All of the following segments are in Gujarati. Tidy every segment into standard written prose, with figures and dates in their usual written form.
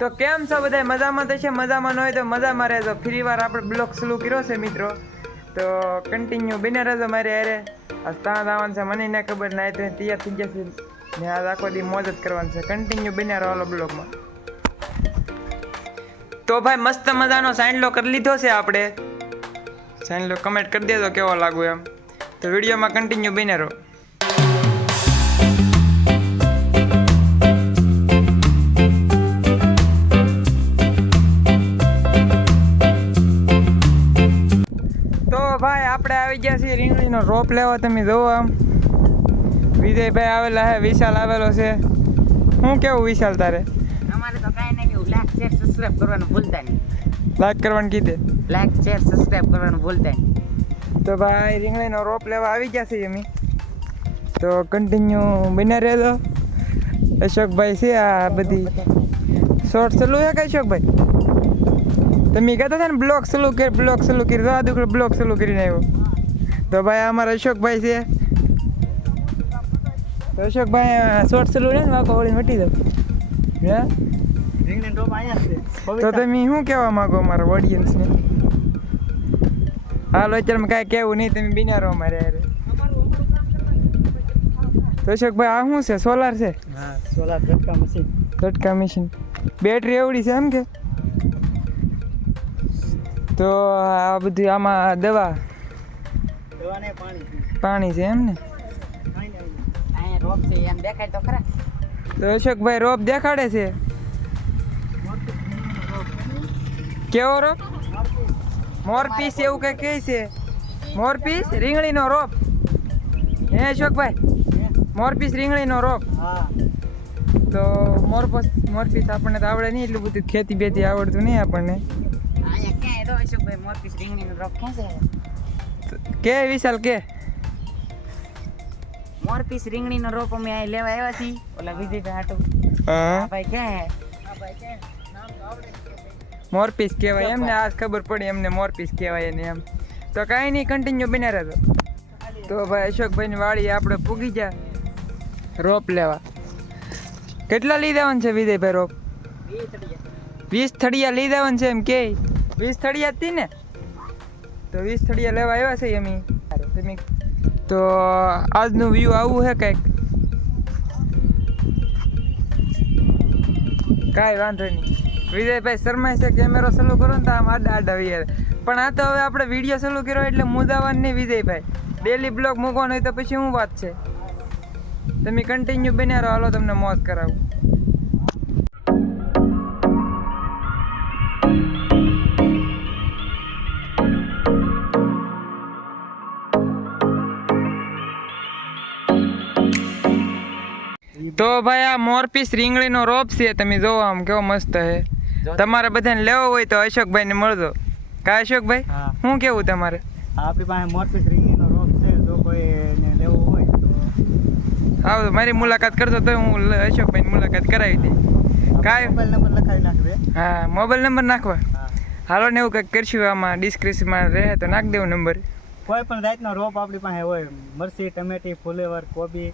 તો કેમ છો બધા? મજામાં તો છે? મજામાં ન હોય તો મજામાં રહેજો. ફરી વાર આપણે બ્લોગ ચાલુ કર્યો છે મિત્રો, તો કન્ટિન્યુ બને રહેજો મારે અરે. આજ ત્યાં જવાનું છે મને ના ખબર, ના તો તૈયાર થઈ જશે ને આજ આખો દી મોજ જ કરવાનું છે. કન્ટિન્યુ બને રહો હાલો બ્લોગમાં. તો ભાઈ મસ્ત મજાનો સાઇનલો કરી લીધો છે આપણે. સાઇનલો કમેન્ટ કરી દેજો કેવો લાગુ એમ. તો વિડીયોમાં કન્ટિન્યુ બને રહો. ભાઈ આપણે આવી ગયા છીએ રીંગણીનો રોપ લેવા. તમે જોવો આમ વિજયભાઈ આવેલા છે, વિશાલ આવેલો છે. શું કેવું વિશાલ તારે? અમારે તો કાંઈ નહીં કેવું, લાઈક શેર સબસ્ક્રાઇબ કરવાનું ભૂલતા નહીં. લાઈક કરવાનું કીધે, લાઈક શેર સબસ્ક્રાઇબ કરવાનું ભૂલતા નહીં. તો ભાઈ રીંગણીનો રોપ લેવા આવી ગયા છીએ અમે. તો કન્ટિન્યુ બન્યા રહેજો. અશોકભાઈ છે આ બધી શોર્ટ ચાલુ છે કે અશોકભાઈ? તમે કહેતા હતા ને બ્લોગ ચાલુ કરી, બ્લોગ ચાલુ કરી દો. આ બ્લોગ ચાલુ કરીને આવ્યો. તો ભાઈ અમારા અશોકભાઈ છે. તો અશોકભાઈ શોર્ટ ચાલુ રહે ને વાકો હોળી મટી જાવ. હે તો તમે શું કહેવા માંગો અમારા ઓડિયન્સને? હાલો અત્યારે કાંઈ કહેવું નહીં, તમે બિના રહો અમારે યાર. તો અશોકભાઈ આ શું છે? સોલાર છે? હા, સોલાર ઝટકા મશીન. ઝટકા મશીન, બેટરી એવડી છે એમ કે? તો આ બધું આમાં દવા પાણી છે એમ ને? અહીંયા રોપ છે એમ દેખાય તો ખરા. તો અશોકભાઈ રોપ દેખાડે છે. કેવો રોપ? મોરપીસ એવું કઈ કહે છે? મોરપીસ રીંગણીનો રોપ હે અશોકભાઈ? મોરપીસ રીંગણીનો રોપ. તો મોરપીસ આપણને તો આવડે નહીં એટલું બધું, ખેતી બેતી આવડતું નહીં આપણને. મોરપીસ રીંગણીનો રોપ ક્યાં છે? કે વિશાલ કે મોરપીસ રીંગણીનો રોપ અમે અહીં લેવા આવ્યા છીએ ઓલા વિજયભાઈ હાટુ. હા ભાઈ ક્યાં હે? મોરપીસ કહેવાય એમ ને? આજ ખબર પડી એમને મોરપીસ કહેવાય એને એમ. તો કાંઈ નહીં, કન્ટિન્યુ બન્યા રહેતો. તો ભાઈ અશોકભાઈની વાડી આપણે પૂગી જા રોપ લેવા. કેટલા લઈ દેવાનું છે વિજયભાઈ રોપ? 20 થડિયા લઈ દેવાનું છે એમ કે? 20 થડિયા હતી ને? તો 20 થડિયા લેવા આવ્યા છે અમે. તમે તો આજનું વ્યૂ આવું છે કંઈક. કાંઈ વાંધો નહીં. વિજયભાઈ શર્માય છે, કેમેરો ચાલુ કરો ને તો આમ આડા આડા વીએ. પણ આ તો હવે આપણે વિડીયો ચાલુ કર્યો એટલે મુદાવાનું નહીં વિજયભાઈ. ડેલી બ્લોગ મૂકવાનો હોય તો પછી શું વાત છે? તમે કન્ટિન્યુ બન્યા રહો. હાલો તમને મોજ કરાવું. તો ભાઈ આ મોરપીસ રીંગણીનો રોપ છે. તમે જોવો આમ કેવો મસ્ત છે. તમારે બધાને લેવો હોય તો અશોકભાઈને મળજો. કા અશોકભાઈ શું કેવું તમારે? આપણી પાસે મોરપીસ રીંગણીનો રોપ છે, જો કોઈને લેવો હોય તો આવો મારી મુલાકાત કરજો તો હું અશોકભાઈની મુલાકાત કરાવી દઈ. કાંઈ મોબાઈલ નંબર લખાવી નાખવે. હા, મોબાઈલ નંબર નાખવા. હાલો ને એવું કંઈક કરશું, આમાં ડિસ્ક્રિપ્શનમાં રહે તો નાખ દેવું નંબર. કોઈ પણ જાતનો રોપ આપણી પાસે હોય, મરચી, ટમેટી, ફુલેવર, કોબી,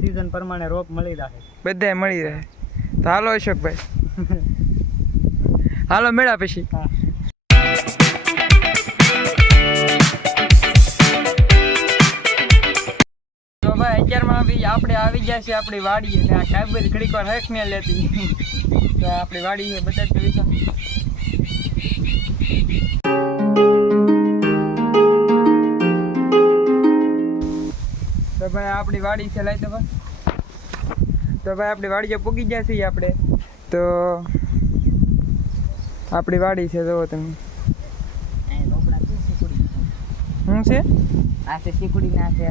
સીઝન પ્રમાણે રોપ મળી રહે. બધાય મળી રહે. તો હાલો અશોકભાઈ, હાલો મેળા પછી. તો ભાઈ અત્યારમાં આપણે આવી ગયા છીએ આપણી વાડી. અને આ કાબર ઘડીક વાર હક ને લેતી. તો આપણી વાડી છે બતાવી વિશાલ. તો ભાઈ આપણી વાડી છે લાઈ. તો ભાઈ આપણી વાડીએ પૂગી ગયા છીએ આપણે. તો આપણી વાડી છે, જોવો તમે. શું છે? આ છે શીકુડી ના છે.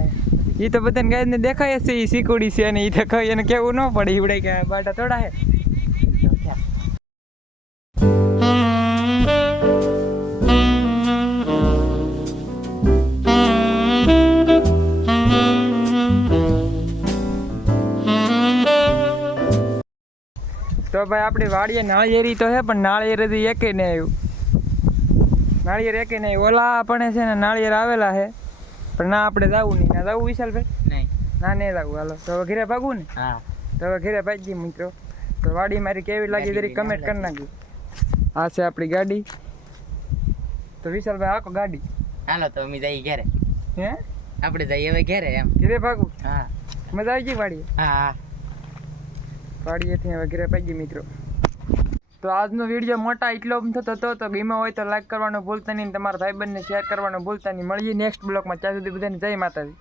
એ તો બધાને ગાયને દેખાય છે એ શીકુડી છે. અને એ તો કઈ એને કેવું ન પડે. ઈવડે કે બાટા થોડા હે. તો ભાઈ આપણી વાડીએ નાળિયેરી તો છે, પણ નાળિયેર હજી એકે નહીં આવ્યું. નાળિયેર એકે નહીં. ઓલા પણ છે ને નાળિયેર આવેલા છે, પણ ના આપણે જવું નહીં. ના જવું વિશાલભાઈ? નહીં, ના નહીં જવું. હાલો તો હવે ઘરે ભાગવું ને? હા. તો હવે ઘરે ભાગીએ મિત્રો. તો વાડી મારી કેવી લાગી જરી કમેન્ટ કરી નાખી. આ છે આપણી ગાડી. તો વિશાલભાઈ આખો ગાડી હાલો તો અમે જઈએ ઘરે. હે આપણે જઈએ હવે ઘરે એમ. ઘરે ભાગું. હા મજા આવી ગઈ વાડીએ. હા વાડીએથી હવે ઘરે પગી મિત્રો. તો આજનો વિડીયો મોટા એટલો થતો હતો તો ગમ્યો હોય તો લાઈક કરવાનું ભૂલતા નહીં, તમારા ભાઈબંધને શેર કરવાનું ભૂલતા નહીં. મળીએ નેક્સ્ટ બ્લોગમાં. ત્યાં સુધી બધાને જય માતાજી.